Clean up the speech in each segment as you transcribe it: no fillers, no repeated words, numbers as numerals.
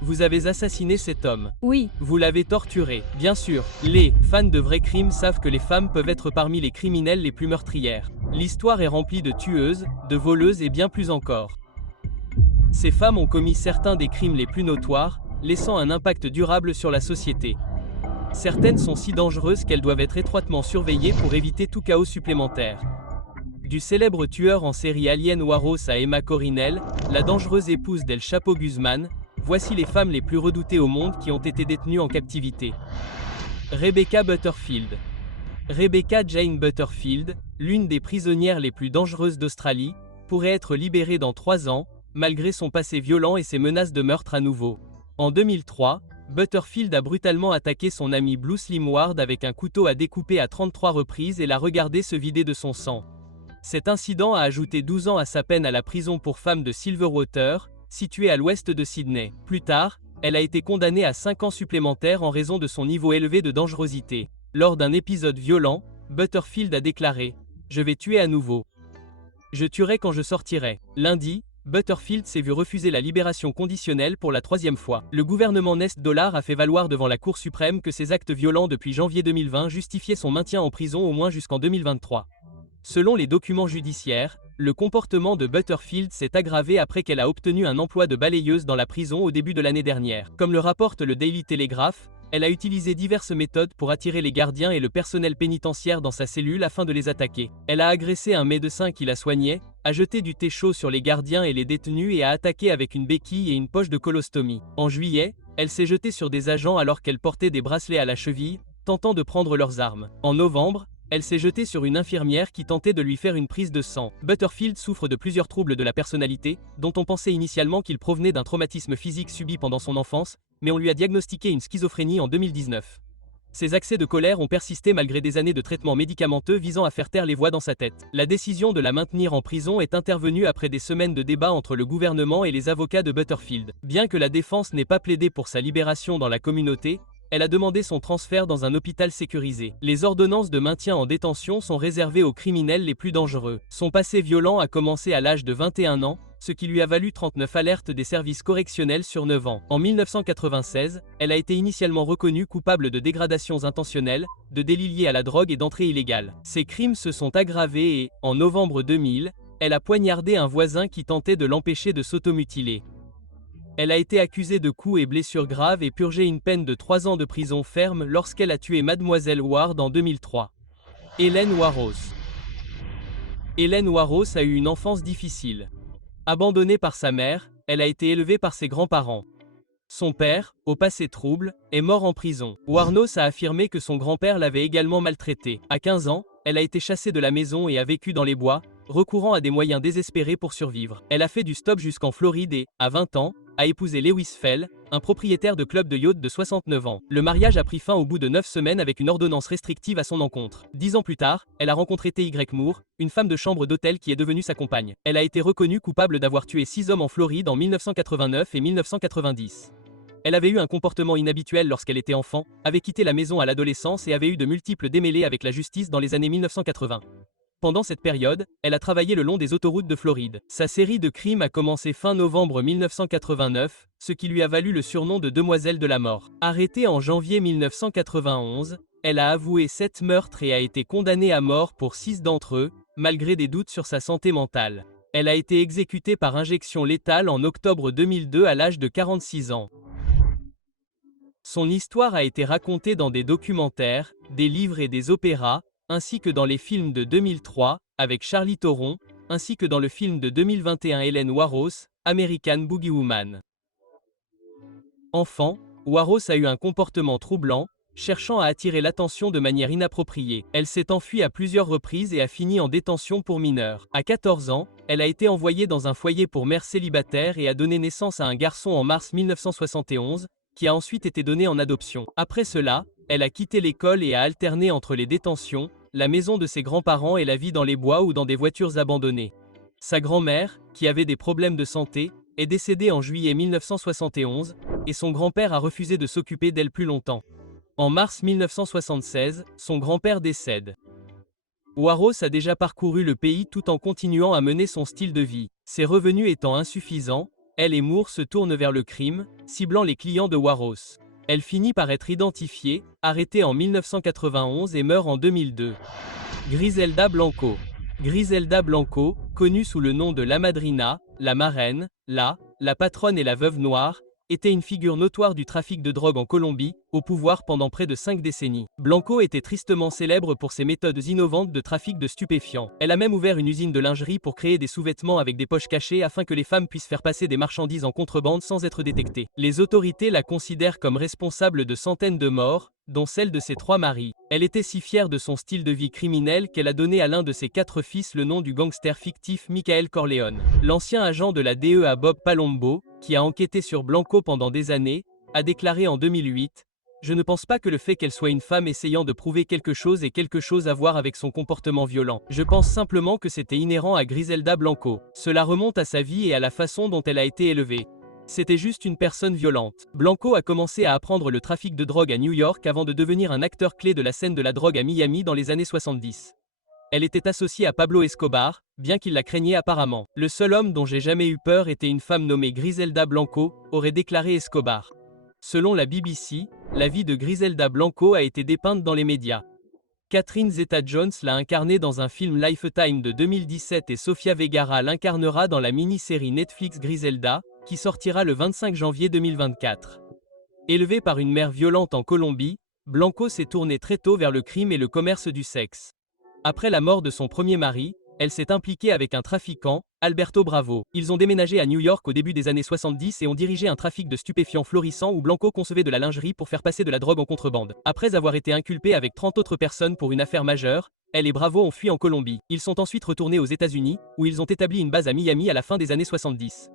Vous avez assassiné cet homme. Oui, Vous l'avez torturé. Bien sûr, les fans de vrais crimes savent que les femmes peuvent être parmi les criminels les plus meurtrières. L'histoire est remplie de tueuses, de voleuses et bien plus encore. Ces femmes ont commis certains des crimes les plus notoires, laissant un impact durable sur la société. Certaines sont si dangereuses qu'elles doivent être étroitement surveillées pour éviter tout chaos supplémentaire. Du célèbre tueur en série Alien Warros à Emma Corinel, la dangereuse épouse d'El Chapo Guzman, voici les femmes les plus redoutées au monde qui ont été détenues en captivité. Rebecca Butterfield. Rebecca Jane Butterfield, l'une des prisonnières les plus dangereuses d'Australie, pourrait être libérée dans 3 ans, malgré son passé violent et ses menaces de meurtre à nouveau. En 2003, Butterfield a brutalement attaqué son ami Blue Slim Ward avec un couteau à découper à 33 reprises et l'a regardé se vider de son sang. Cet incident a ajouté 12 ans à sa peine à la prison pour femmes de Silverwater, située à l'ouest de Sydney. Plus tard, elle a été condamnée à 5 ans supplémentaires en raison de son niveau élevé de dangerosité. Lors d'un épisode violent, Butterfield a déclaré « Je vais tuer à nouveau. Je tuerai quand je sortirai ». Lundi, Butterfield s'est vu refuser la libération conditionnelle pour la 3e fois. Le gouvernement Nest Dollar a fait valoir devant la Cour suprême que ses actes violents depuis janvier 2020 justifiaient son maintien en prison au moins jusqu'en 2023. Selon les documents judiciaires, le comportement de Butterfield s'est aggravé après qu'elle a obtenu un emploi de balayeuse dans la prison au début de l'année dernière. Comme le rapporte le Daily Telegraph, elle a utilisé diverses méthodes pour attirer les gardiens et le personnel pénitentiaire dans sa cellule afin de les attaquer. Elle a agressé un médecin qui la soignait, a jeté du thé chaud sur les gardiens et les détenus et a attaqué avec une béquille et une poche de colostomie. En juillet, elle s'est jetée sur des agents alors qu'elle portait des bracelets à la cheville, tentant de prendre leurs armes. En novembre, elle s'est jetée sur une infirmière qui tentait de lui faire une prise de sang. Butterfield souffre de plusieurs troubles de la personnalité, dont on pensait initialement qu'ils provenaient d'un traumatisme physique subi pendant son enfance, mais on lui a diagnostiqué une schizophrénie en 2019. Ses accès de colère ont persisté malgré des années de traitements médicamenteux visant à faire taire les voix dans sa tête. La décision de la maintenir en prison est intervenue après des semaines de débats entre le gouvernement et les avocats de Butterfield. Bien que la défense n'ait pas plaidé pour sa libération dans la communauté, elle a demandé son transfert dans un hôpital sécurisé. Les ordonnances de maintien en détention sont réservées aux criminels les plus dangereux. Son passé violent a commencé à l'âge de 21 ans, ce qui lui a valu 39 alertes des services correctionnels sur 9 ans. En 1996, elle a été initialement reconnue coupable de dégradations intentionnelles, de délits liés à la drogue et d'entrée illégale. Ses crimes se sont aggravés et, en novembre 2000, elle a poignardé un voisin qui tentait de l'empêcher de s'automutiler. Elle a été accusée de coups et blessures graves et purgé une peine de 3 ans de prison ferme lorsqu'elle a tué Mademoiselle Ward en 2003. Hélène Warros. Hélène Warros a eu une enfance difficile. Abandonnée par sa mère, elle a été élevée par ses grands-parents. Son père, au passé trouble, est mort en prison. Warnos a affirmé que son grand-père l'avait également maltraitée. À 15 ans, elle a été chassée de la maison et a vécu dans les bois, recourant à des moyens désespérés pour survivre. Elle a fait du stop jusqu'en Floride et, à 20 ans, a épousé Lewis Fell, un propriétaire de club de yacht de 69 ans. Le mariage a pris fin au bout de 9 semaines avec une ordonnance restrictive à son encontre. 10 ans plus tard, elle a rencontré T.Y. Moore, une femme de chambre d'hôtel qui est devenue sa compagne. Elle a été reconnue coupable d'avoir tué 6 hommes en Floride en 1989 et 1990. Elle avait eu un comportement inhabituel lorsqu'elle était enfant, avait quitté la maison à l'adolescence et avait eu de multiples démêlés avec la justice dans les années 1980. Pendant cette période, elle a travaillé le long des autoroutes de Floride. Sa série de crimes a commencé fin novembre 1989, ce qui lui a valu le surnom de Demoiselle de la Mort. Arrêtée en janvier 1991, elle a avoué 7 meurtres et a été condamnée à mort pour 6 d'entre eux, malgré des doutes sur sa santé mentale. Elle a été exécutée par injection létale en octobre 2002 à l'âge de 46 ans. Son histoire a été racontée dans des documentaires, des livres et des opéras, ainsi que dans les films de 2003, avec Charlie Theron, ainsi que dans le film de 2021 Hélène Warros, American Boogie Woman. Enfant, Warros a eu un comportement troublant, cherchant à attirer l'attention de manière inappropriée. Elle s'est enfuie à plusieurs reprises et a fini en détention pour mineurs. À 14 ans, elle a été envoyée dans un foyer pour mères célibataires et a donné naissance à un garçon en mars 1971, qui a ensuite été donné en adoption. Après cela, elle a quitté l'école et a alterné entre les détentions, la maison de ses grands-parents et la vie dans les bois ou dans des voitures abandonnées. Sa grand-mère, qui avait des problèmes de santé, est décédée en juillet 1971, et son grand-père a refusé de s'occuper d'elle plus longtemps. En mars 1976, son grand-père décède. Warros a déjà parcouru le pays tout en continuant à mener son style de vie. Ses revenus étant insuffisants, elle et Moore se tournent vers le crime, ciblant les clients de Waros. Elle finit par être identifiée, arrêtée en 1991 et meurt en 2002. Griselda Blanco. Griselda Blanco, connue sous le nom de la Madrina, la marraine, la patronne et la veuve noire, était une figure notoire du trafic de drogue en Colombie, au pouvoir pendant près de 5 décennies. Blanco était tristement célèbre pour ses méthodes innovantes de trafic de stupéfiants. Elle a même ouvert une usine de lingerie pour créer des sous-vêtements avec des poches cachées afin que les femmes puissent faire passer des marchandises en contrebande sans être détectées. Les autorités la considèrent comme responsable de centaines de morts, dont celle de ses 3 maris. Elle était si fière de son style de vie criminel qu'elle a donné à l'un de ses 4 fils le nom du gangster fictif Michael Corleone. L'ancien agent de la DEA Bob Palombo, qui a enquêté sur Blanco pendant des années, a déclaré en 2008 « Je ne pense pas que le fait qu'elle soit une femme essayant de prouver quelque chose ait quelque chose à voir avec son comportement violent. Je pense simplement que c'était inhérent à Griselda Blanco. Cela remonte à sa vie et à la façon dont elle a été élevée. C'était juste une personne violente. » Blanco a commencé à apprendre le trafic de drogue à New York avant de devenir un acteur clé de la scène de la drogue à Miami dans les années 70. Elle était associée à Pablo Escobar, bien qu'il la craignait apparemment. Le seul homme dont j'ai jamais eu peur était une femme nommée Griselda Blanco, aurait déclaré Escobar. Selon la BBC, la vie de Griselda Blanco a été dépeinte dans les médias. Catherine Zeta-Jones l'a incarnée dans un film Lifetime de 2017 et Sofia Vergara l'incarnera dans la mini-série Netflix Griselda, qui sortira le 25 janvier 2024. Élevée par une mère violente en Colombie, Blanco s'est tournée très tôt vers le crime et le commerce du sexe. Après la mort de son premier mari, elle s'est impliquée avec un trafiquant, Alberto Bravo. Ils ont déménagé à New York au début des années 70 et ont dirigé un trafic de stupéfiants florissant où Blanco concevait de la lingerie pour faire passer de la drogue en contrebande. Après avoir été inculpée avec 30 autres personnes pour une affaire majeure, elle et Bravo ont fui en Colombie. Ils sont ensuite retournés aux États-Unis, où ils ont établi une base à Miami à la fin des années 70.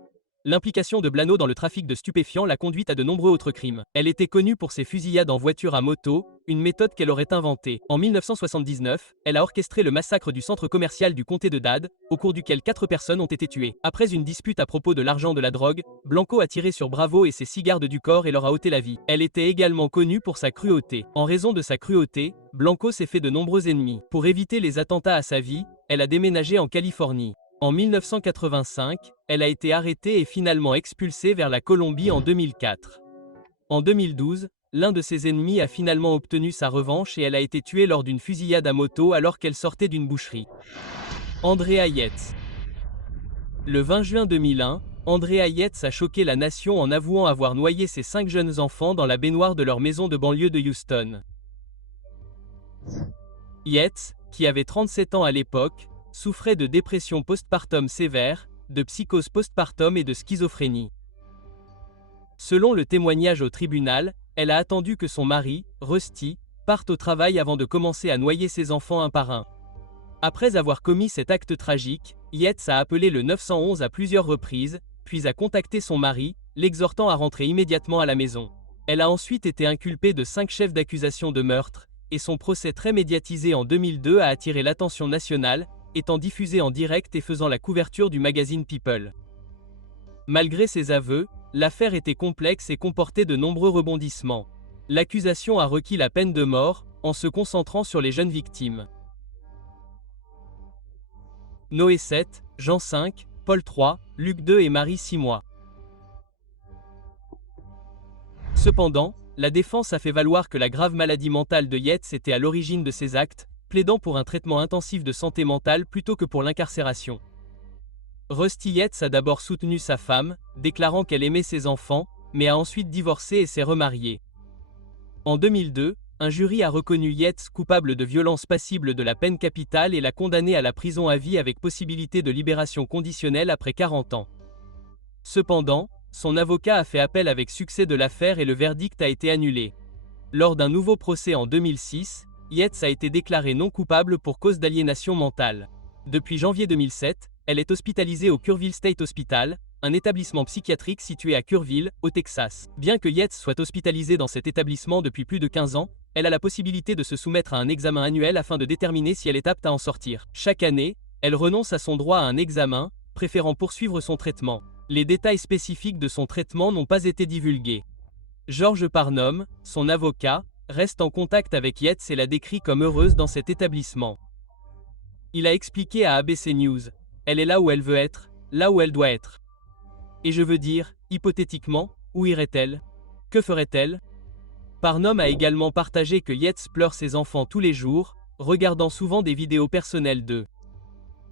L'implication de Blano dans le trafic de stupéfiants l'a conduite à de nombreux autres crimes. Elle était connue pour ses fusillades en voiture à moto, une méthode qu'elle aurait inventée. En 1979, elle a orchestré le massacre du centre commercial du comté de Dade, au cours duquel 4 personnes ont été tuées. Après une dispute à propos de l'argent de la drogue, Blanco a tiré sur Bravo et ses 6 gardes du corps et leur a ôté la vie. Elle était également connue pour sa cruauté. En raison de sa cruauté, Blanco s'est fait de nombreux ennemis. Pour éviter les attentats à sa vie, elle a déménagé en Californie. En 1985, elle a été arrêtée et finalement expulsée vers la Colombie en 2004. En 2012, l'un de ses ennemis a finalement obtenu sa revanche et elle a été tuée lors d'une fusillade à moto alors qu'elle sortait d'une boucherie. Andrea Yates. Le 20 juin 2001, Andrea Yates a choqué la nation en avouant avoir noyé ses 5 jeunes enfants dans la baignoire de leur maison de banlieue de Houston. Yates, qui avait 37 ans à l'époque, souffrait de dépression postpartum sévère, de psychose postpartum et de schizophrénie. Selon le témoignage au tribunal, elle a attendu que son mari, Rusty, parte au travail avant de commencer à noyer ses enfants un par un. Après avoir commis cet acte tragique, Yates a appelé le 911 à plusieurs reprises, puis a contacté son mari, l'exhortant à rentrer immédiatement à la maison. Elle a ensuite été inculpée de 5 chefs d'accusation de meurtre, et son procès très médiatisé en 2002 a attiré l'attention nationale, étant diffusé en direct et faisant la couverture du magazine People. Malgré ses aveux, l'affaire était complexe et comportait de nombreux rebondissements. L'accusation a requis la peine de mort, en se concentrant sur les jeunes victimes. Noé 7, Jean 5, Paul 3, Luc 2 et Marie 6 mois. Cependant, la défense a fait valoir que la grave maladie mentale de Yates était à l'origine de ces actes, plaidant pour un traitement intensif de santé mentale plutôt que pour l'incarcération. Rusty Yates a d'abord soutenu sa femme, déclarant qu'elle aimait ses enfants, mais a ensuite divorcé et s'est remariée. En 2002, un jury a reconnu Yates coupable de violences passibles de la peine capitale et l'a condamné à la prison à vie avec possibilité de libération conditionnelle après 40 ans. Cependant, son avocat a fait appel avec succès de l'affaire et le verdict a été annulé. Lors d'un nouveau procès en 2006, Yates a été déclarée non coupable pour cause d'aliénation mentale. Depuis janvier 2007, elle est hospitalisée au Curville State Hospital, un établissement psychiatrique situé à Curville, au Texas. Bien que Yates soit hospitalisée dans cet établissement depuis plus de 15 ans, elle a la possibilité de se soumettre à un examen annuel afin de déterminer si elle est apte à en sortir. Chaque année, elle renonce à son droit à un examen, préférant poursuivre son traitement. Les détails spécifiques de son traitement n'ont pas été divulgués. George Parnum, son avocat, reste en contact avec Yates et la décrit comme heureuse dans cet établissement. Il a expliqué à ABC News, « Elle est là où elle veut être, là où elle doit être. » Et je veux dire, hypothétiquement, où irait-elle? Que ferait-elle? Parnum a également partagé que Yates pleure ses enfants tous les jours, regardant souvent des vidéos personnelles d'eux.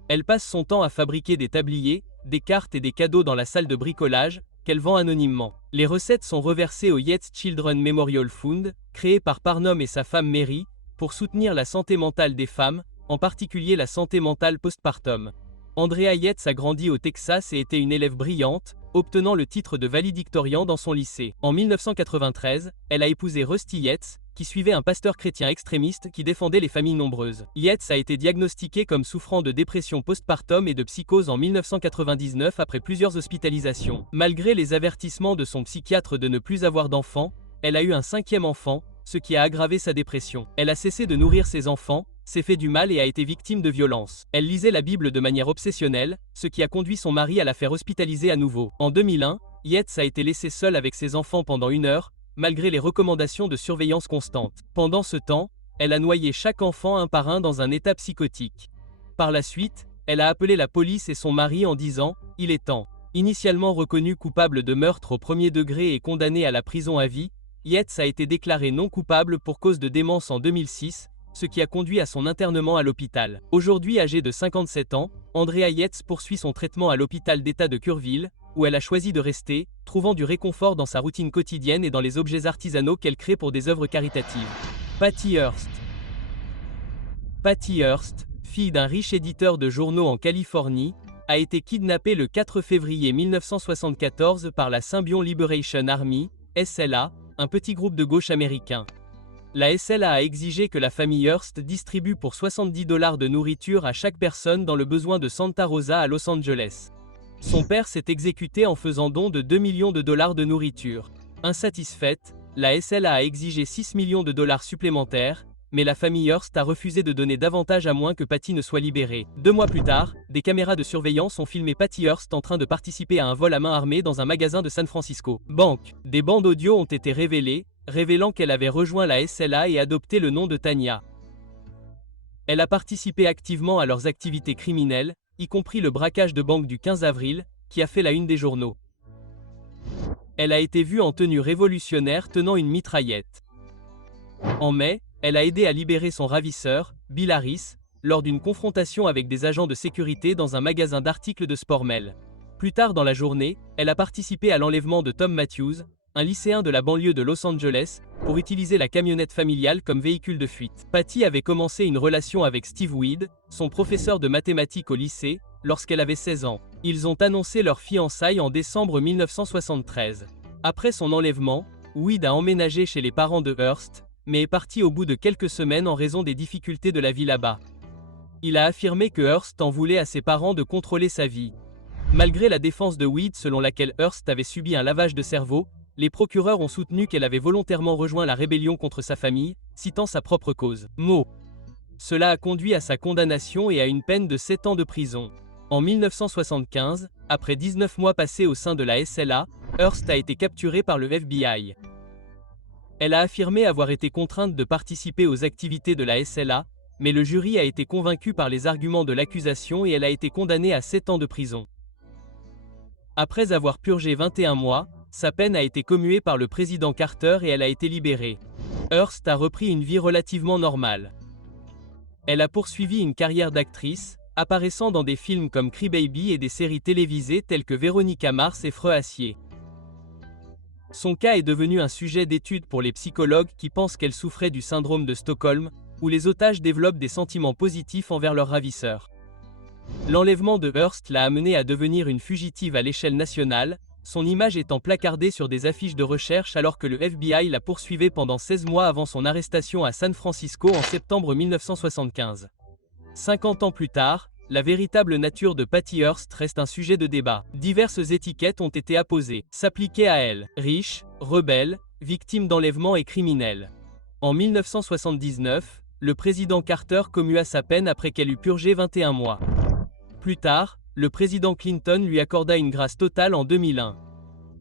Elle passe son temps à fabriquer des tabliers, des cartes et des cadeaux dans la salle de bricolage, qu'elle vend anonymement. Les recettes sont reversées au Yates Children Memorial Fund, créé par Parnum et sa femme Mary, pour soutenir la santé mentale des femmes, en particulier la santé mentale postpartum. Andrea Yates a grandi au Texas et était une élève brillante, obtenant le titre de valedictorian dans son lycée. En 1993, elle a épousé Rusty Yates, qui suivait un pasteur chrétien extrémiste qui défendait les familles nombreuses. Yates a été diagnostiquée comme souffrant de dépression postpartum et de psychose en 1999 après plusieurs hospitalisations. Malgré les avertissements de son psychiatre de ne plus avoir d'enfants, elle a eu un 5e enfant, ce qui a aggravé sa dépression. Elle a cessé de nourrir ses enfants, s'est fait du mal et a été victime de violences. Elle lisait la Bible de manière obsessionnelle, ce qui a conduit son mari à la faire hospitaliser à nouveau. En 2001, Yates a été laissée seule avec ses enfants pendant 1 heure, malgré les recommandations de surveillance constante. Pendant ce temps, elle a noyé chaque enfant un par un dans un état psychotique. Par la suite, elle a appelé la police et son mari en disant « Il est temps ». Initialement reconnue coupable de meurtre au 1er degré et condamnée à la prison à vie, Yates a été déclarée non coupable pour cause de démence en 2006, ce qui a conduit à son internement à l'hôpital. Aujourd'hui âgée de 57 ans, Andrea Yates poursuit son traitement à l'hôpital d'État de Curville, où elle a choisi de rester, trouvant du réconfort dans sa routine quotidienne et dans les objets artisanaux qu'elle crée pour des œuvres caritatives. Patty Hearst. Patty Hearst, fille d'un riche éditeur de journaux en Californie, a été kidnappée le 4 février 1974 par la Symbion Liberation Army, SLA, un petit groupe de gauche américain. La SLA a exigé que la famille Hearst distribue pour $70 de nourriture à chaque personne dans le besoin de Santa Rosa à Los Angeles. Son père s'est exécuté en faisant don de $2 millions de nourriture. Insatisfaite, la SLA a exigé $6 millions supplémentaires, mais la famille Hearst a refusé de donner davantage à moins que Patty ne soit libérée. 2 mois plus tard, des caméras de surveillance ont filmé Patty Hearst en train de participer à un vol à main armée dans un magasin de San Francisco. Banque. Des bandes audio ont été révélées, révélant qu'elle avait rejoint la SLA et adopté le nom de Tanya. Elle a participé activement à leurs activités criminelles, y compris le braquage de banque du 15 avril, qui a fait la une des journaux. Elle a été vue en tenue révolutionnaire tenant une mitraillette. En mai, elle a aidé à libérer son ravisseur, Bill Harris, lors d'une confrontation avec des agents de sécurité dans un magasin d'articles de Spormel. Plus tard dans la journée, elle a participé à l'enlèvement de Tom Matthews, un lycéen de la banlieue de Los Angeles, pour utiliser la camionnette familiale comme véhicule de fuite. Patty avait commencé une relation avec Steve Weed, son professeur de mathématiques au lycée, lorsqu'elle avait 16 ans. Ils ont annoncé leur fiançailles en décembre 1973. Après son enlèvement, Weed a emménagé chez les parents de Hearst, mais est parti au bout de quelques semaines en raison des difficultés de la vie là-bas. Il a affirmé que Hearst en voulait à ses parents de contrôler sa vie. Malgré la défense de Weed selon laquelle Hearst avait subi un lavage de cerveau, les procureurs ont soutenu qu'elle avait volontairement rejoint la rébellion contre sa famille, citant sa propre cause. Cela a conduit à sa condamnation et à une peine de 7 ans de prison. En 1975, après 19 mois passés au sein de la SLA, Hearst a été capturée par le FBI. Elle a affirmé avoir été contrainte de participer aux activités de la SLA, mais le jury a été convaincu par les arguments de l'accusation et elle a été condamnée à 7 ans de prison. Après avoir purgé 21 mois, sa peine a été commuée par le président Carter et elle a été libérée. Hearst a repris une vie relativement normale. Elle a poursuivi une carrière d'actrice, apparaissant dans des films comme Crybaby et des séries télévisées telles que Véronica Mars et Freux Acier. Son cas est devenu un sujet d'étude pour les psychologues qui pensent qu'elle souffrait du syndrome de Stockholm, où les otages développent des sentiments positifs envers leurs ravisseurs. L'enlèvement de Hearst l'a amenée à devenir une fugitive à l'échelle nationale, son image étant placardée sur des affiches de recherche alors que le FBI la poursuivait pendant 16 mois avant son arrestation à San Francisco en septembre 1975. 50 ans plus tard, la véritable nature de Patty Hearst reste un sujet de débat. Diverses étiquettes ont été apposées, s'appliquaient à elle: riche, rebelle, victime d'enlèvement et criminelle. En 1979, le président Carter commua sa peine après qu'elle eut purgé 21 mois. Plus tard, le président Clinton lui accorda une grâce totale en 2001.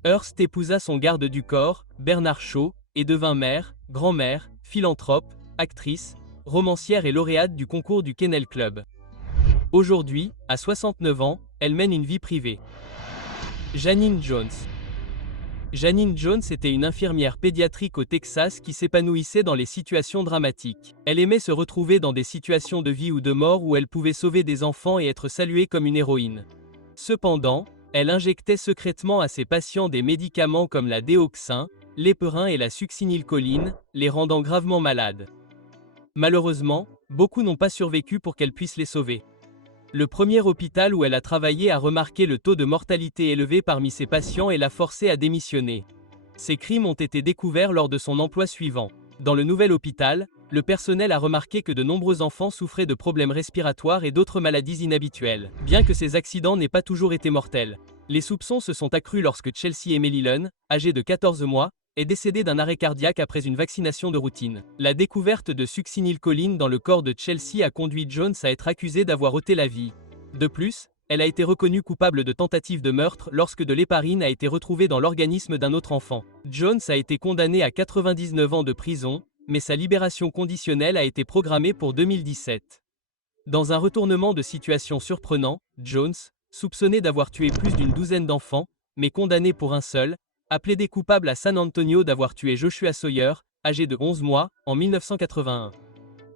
Hearst épousa son garde du corps, Bernard Shaw, et devint mère, grand-mère, philanthrope, actrice, romancière et lauréate du concours du Kennel Club. Aujourd'hui, à 69 ans, elle mène une vie privée. Janine Jones. Janine Jones était une infirmière pédiatrique au Texas qui s'épanouissait dans les situations dramatiques. Elle aimait se retrouver dans des situations de vie ou de mort où elle pouvait sauver des enfants et être saluée comme une héroïne. Cependant, elle injectait secrètement à ses patients des médicaments comme la déoxin, l'héparin et la succinylcholine, les rendant gravement malades. Malheureusement, beaucoup n'ont pas survécu pour qu'elle puisse les sauver. Le premier hôpital où elle a travaillé a remarqué le taux de mortalité élevé parmi ses patients et l'a forcé à démissionner. Ces crimes ont été découverts lors de son emploi suivant. Dans le nouvel hôpital, le personnel a remarqué que de nombreux enfants souffraient de problèmes respiratoires et d'autres maladies inhabituelles, bien que ces accidents n'aient pas toujours été mortels. Les soupçons se sont accrus lorsque Chelsea Emily Lunn, âgée de 14 mois, est décédée d'un arrêt cardiaque après une vaccination de routine. La découverte de succinylcholine dans le corps de Chelsea a conduit Jones à être accusée d'avoir ôté la vie. De plus, elle a été reconnue coupable de tentative de meurtre lorsque de l'héparine a été retrouvée dans l'organisme d'un autre enfant. Jones a été condamnée à 99 ans de prison, mais sa libération conditionnelle a été programmée pour 2017. Dans un retournement de situation surprenant, Jones, soupçonné d'avoir tué plus d'une douzaine d'enfants, mais condamné pour un seul, a plaidé coupable à San Antonio d'avoir tué Joshua Sawyer, âgé de 11 mois, en 1981.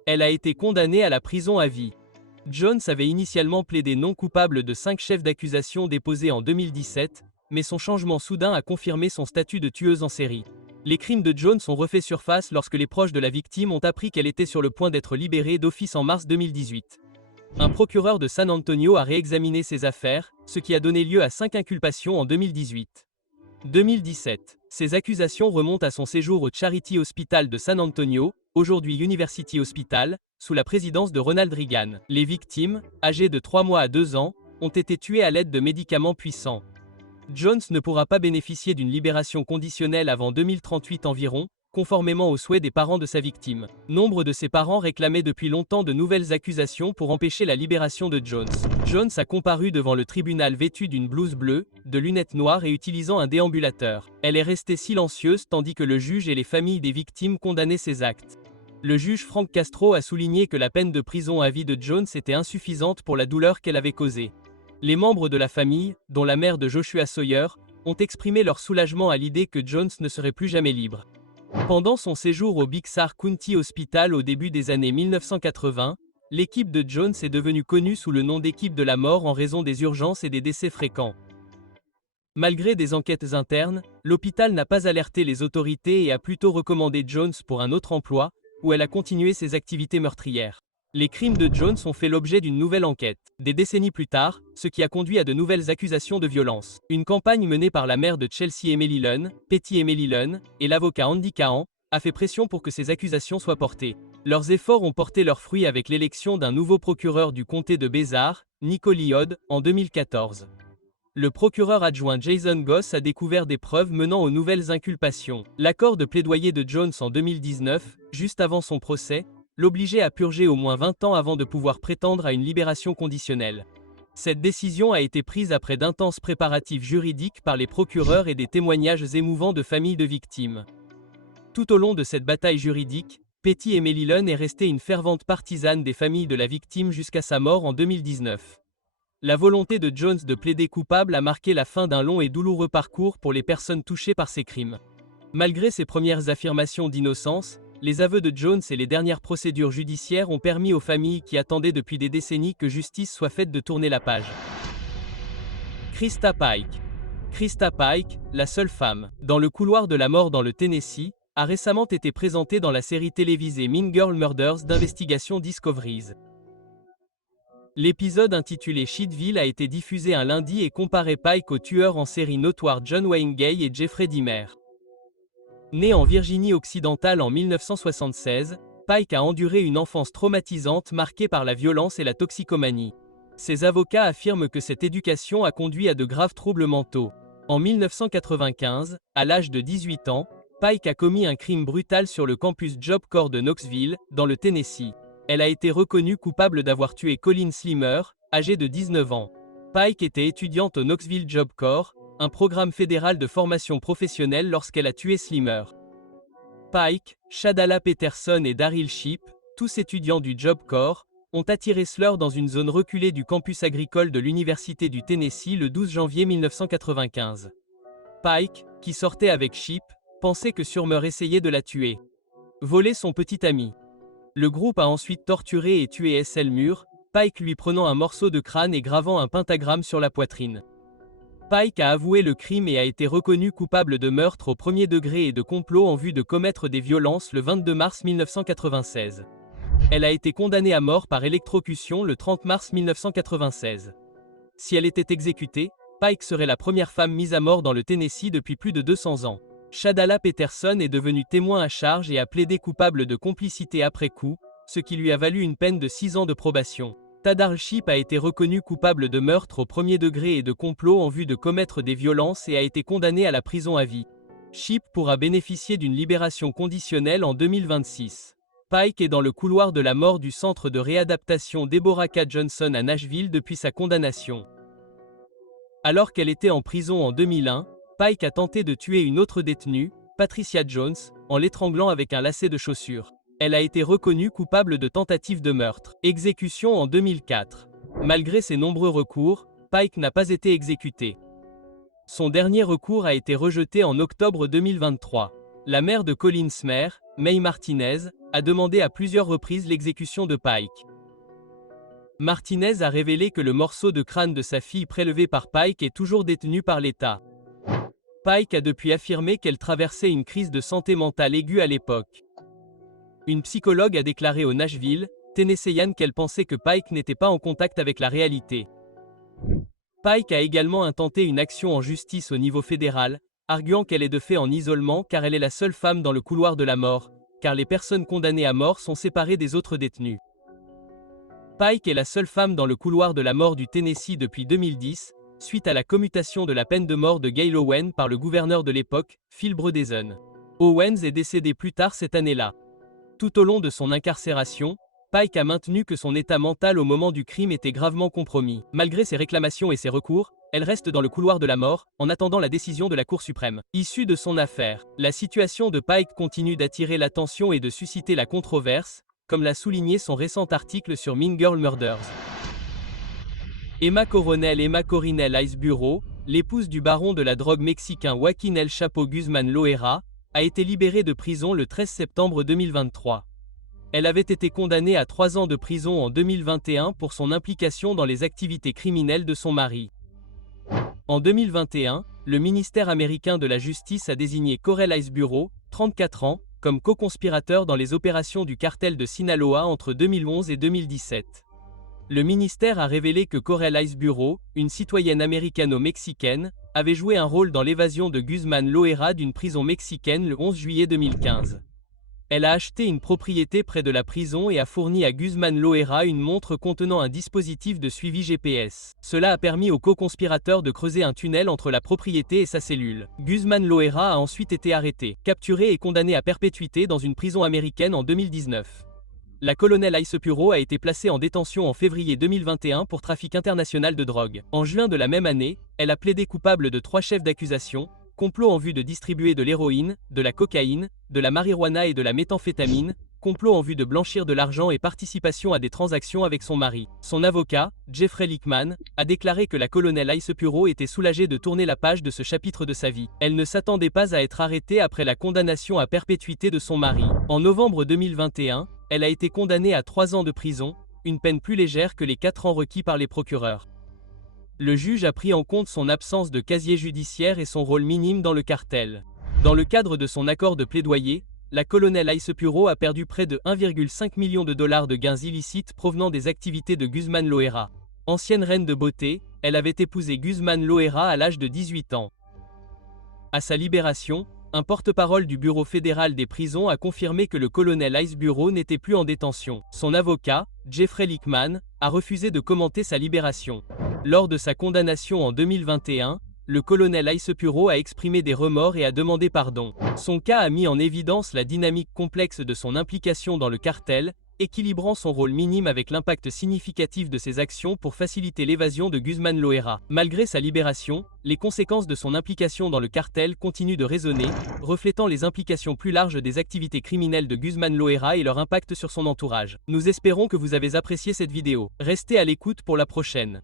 Elle a été condamnée à la prison à vie. Jones avait initialement plaidé non coupable de 5 chefs d'accusation déposés en 2017, mais son changement soudain a confirmé son statut de tueuse en série. Les crimes de Jones ont refait surface lorsque les proches de la victime ont appris qu'elle était sur le point d'être libérée d'office en mars 2018. Un procureur de San Antonio a réexaminé ses affaires, ce qui a donné lieu à 5 inculpations en 2018. 2017. Ces accusations remontent à son séjour au Charity Hospital de San Antonio, aujourd'hui University Hospital, sous la présidence de Ronald Reagan. Les victimes, âgées de 3 mois à 2 ans, ont été tuées à l'aide de médicaments puissants. Jones ne pourra pas bénéficier d'une libération conditionnelle avant 2038 environ, conformément aux souhaits des parents de sa victime. Nombre de ses parents réclamaient depuis longtemps de nouvelles accusations pour empêcher la libération de Jones. Jones a comparu devant le tribunal vêtue d'une blouse bleue, de lunettes noires et utilisant un déambulateur. Elle est restée silencieuse tandis que le juge et les familles des victimes condamnaient ses actes. Le juge Frank Castro a souligné que la peine de prison à vie de Jones était insuffisante pour la douleur qu'elle avait causée. Les membres de la famille, dont la mère de Joshua Sawyer, ont exprimé leur soulagement à l'idée que Jones ne serait plus jamais libre. Pendant son séjour au Big Sur County Hospital au début des années 1980, l'équipe de Jones est devenue connue sous le nom d'équipe de la mort en raison des urgences et des décès fréquents. Malgré des enquêtes internes, l'hôpital n'a pas alerté les autorités et a plutôt recommandé Jones pour un autre emploi, où elle a continué ses activités meurtrières. Les crimes de Jones ont fait l'objet d'une nouvelle enquête, des décennies plus tard, ce qui a conduit à de nouvelles accusations de violence. Une campagne menée par la mère de Chelsea Emily Lunn, Petty Emily Lunn, et l'avocat Andy Cahan, a fait pression pour que ces accusations soient portées. Leurs efforts ont porté leurs fruits avec l'élection d'un nouveau procureur du comté de Bézard, Nico Liod, en 2014. Le procureur adjoint Jason Goss a découvert des preuves menant aux nouvelles inculpations. L'accord de plaidoyer de Jones en 2019, juste avant son procès, l'obligeait à purger au moins 20 ans avant de pouvoir prétendre à une libération conditionnelle. Cette décision a été prise après d'intenses préparatifs juridiques par les procureurs et des témoignages émouvants de familles de victimes. Tout au long de cette bataille juridique, Petty Emily Lunn est restée une fervente partisane des familles de la victime jusqu'à sa mort en 2019. La volonté de Jones de plaider coupable a marqué la fin d'un long et douloureux parcours pour les personnes touchées par ces crimes. Malgré ses premières affirmations d'innocence, les aveux de Jones et les dernières procédures judiciaires ont permis aux familles qui attendaient depuis des décennies que justice soit faite de tourner la page. Krista Pike. Krista Pike, la seule femme, dans le couloir de la mort dans le Tennessee, a récemment été présentée dans la série télévisée Mean Girl Murders d'investigation Discoveries. L'épisode intitulé Sheetville a été diffusé un lundi et comparait Pike aux tueurs en série notoires John Wayne Gacy et Jeffrey Dahmer. Né en Virginie occidentale en 1976, Pike a enduré une enfance traumatisante marquée par la violence et la toxicomanie. Ses avocats affirment que cette éducation a conduit à de graves troubles mentaux. En 1995, à l'âge de 18 ans, Pike a commis un crime brutal sur le campus Job Corps de Knoxville, dans le Tennessee. Elle a été reconnue coupable d'avoir tué Colin Slimer, âgé de 19 ans. Pike était étudiante au Knoxville Job Corps, un programme fédéral de formation professionnelle lorsqu'elle a tué Slimer. Pike, Shadala Peterson et Daryl Sheep, tous étudiants du Job Corps, ont attiré Slur dans une zone reculée du campus agricole de l'Université du Tennessee le 12 janvier 1995. Pike, qui sortait avec Chip, pensait que Summer essayait de la tuer. Voler son petit ami. Le groupe a ensuite torturé et tué Elmure, Pike lui prenant un morceau de crâne et gravant un pentagramme sur la poitrine. Pike a avoué le crime et a été reconnu coupable de meurtre au premier degré et de complot en vue de commettre des violences le 22 mars 1996. Elle a été condamnée à mort par électrocution le 30 mars 1996. Si elle était exécutée, Pike serait la première femme mise à mort dans le Tennessee depuis plus de 200 ans. Shadala Peterson est devenue témoin à charge et a plaidé coupable de complicité après coup, ce qui lui a valu une peine de 6 ans de probation. Tadar Chip a été reconnu coupable de meurtre au premier degré et de complot en vue de commettre des violences et a été condamné à la prison à vie. Chip pourra bénéficier d'une libération conditionnelle en 2026. Pike est dans le couloir de la mort du centre de réadaptation Deborah K. Johnson à Nashville depuis sa condamnation. Alors qu'elle était en prison en 2001, Pike a tenté de tuer une autre détenue, Patricia Jones, en l'étranglant avec un lacet de chaussure. Elle a été reconnue coupable de tentative de meurtre. Exécution en 2004. Malgré ses nombreux recours, Pike n'a pas été exécuté. Son dernier recours a été rejeté en octobre 2023. La mère de Colin Smer, May Martinez, a demandé à plusieurs reprises l'exécution de Pike. Martinez a révélé que le morceau de crâne de sa fille prélevé par Pike est toujours détenu par l'État. Pike a depuis affirmé qu'elle traversait une crise de santé mentale aiguë à l'époque. Une psychologue a déclaré au Nashville, Tennessean qu'elle pensait que Pike n'était pas en contact avec la réalité. Pike a également intenté une action en justice au niveau fédéral, arguant qu'elle est de fait en isolement car elle est la seule femme dans le couloir de la mort, car les personnes condamnées à mort sont séparées des autres détenus. Pike est la seule femme dans le couloir de la mort du Tennessee depuis 2010, suite à la commutation de la peine de mort de Gail Owen par le gouverneur de l'époque, Phil Bredesen. Owens est décédé plus tard cette année-là. Tout au long de son incarcération, Pike a maintenu que son état mental au moment du crime était gravement compromis. Malgré ses réclamations et ses recours, elle reste dans le couloir de la mort, en attendant la décision de la Cour suprême. Issue de son affaire, la situation de Pike continue d'attirer l'attention et de susciter la controverse, comme l'a souligné son récent article sur Mean Girl Murders. Emma Coronel Iceburo, l'épouse du baron de la drogue mexicain Joaquín El Chapo Guzmán Loera, a été libérée de prison le 13 septembre 2023. Elle avait été condamnée à 3 ans de prison en 2021 pour son implication dans les activités criminelles de son mari. En 2021, le ministère américain de la Justice a désigné Corel Iceburo, 34 ans, comme co-conspirateur dans les opérations du cartel de Sinaloa entre 2011 et 2017. Le ministère a révélé que Corel Iceburo, une citoyenne américano-mexicaine, avait joué un rôle dans l'évasion de Guzmán Loera d'une prison mexicaine le 11 juillet 2015. Elle a acheté une propriété près de la prison et a fourni à Guzmán Loera une montre contenant un dispositif de suivi GPS. Cela a permis au co-conspirateur de creuser un tunnel entre la propriété et sa cellule. Guzmán Loera a ensuite été arrêté, capturé et condamné à perpétuité dans une prison américaine en 2019. La colonel Iceburo a été placée en détention en février 2021 pour trafic international de drogue. En juin de la même année, elle a plaidé coupable de 3 chefs d'accusation, complot en vue de distribuer de l'héroïne, de la cocaïne, de la marijuana et de la méthamphétamine, complot en vue de blanchir de l'argent et participation à des transactions avec son mari. Son avocat, Jeffrey Lickman, a déclaré que la colonel Iceburo était soulagée de tourner la page de ce chapitre de sa vie. Elle ne s'attendait pas à être arrêtée après la condamnation à perpétuité de son mari. En novembre 2021, elle a été condamnée à 3 ans de prison, une peine plus légère que les 4 ans requis par les procureurs. Le juge a pris en compte son absence de casier judiciaire et son rôle minime dans le cartel. Dans le cadre de son accord de plaidoyer, la colonel Iceburo a perdu près de 1,5 million de dollars de gains illicites provenant des activités de Guzmán Loera. Ancienne reine de beauté, elle avait épousé Guzmán Loera à l'âge de 18 ans. À sa libération, un porte-parole du Bureau fédéral des prisons a confirmé que le colonel Iceburo n'était plus en détention. Son avocat, Jeffrey Lickman, a refusé de commenter sa libération. Lors de sa condamnation en 2021, le colonel Iceburo a exprimé des remords et a demandé pardon. Son cas a mis en évidence la dynamique complexe de son implication dans le cartel, équilibrant son rôle minime avec l'impact significatif de ses actions pour faciliter l'évasion de Guzmán Loera. Malgré sa libération, les conséquences de son implication dans le cartel continuent de résonner, reflétant les implications plus larges des activités criminelles de Guzmán Loera et leur impact sur son entourage. Nous espérons que vous avez apprécié cette vidéo. Restez à l'écoute pour la prochaine.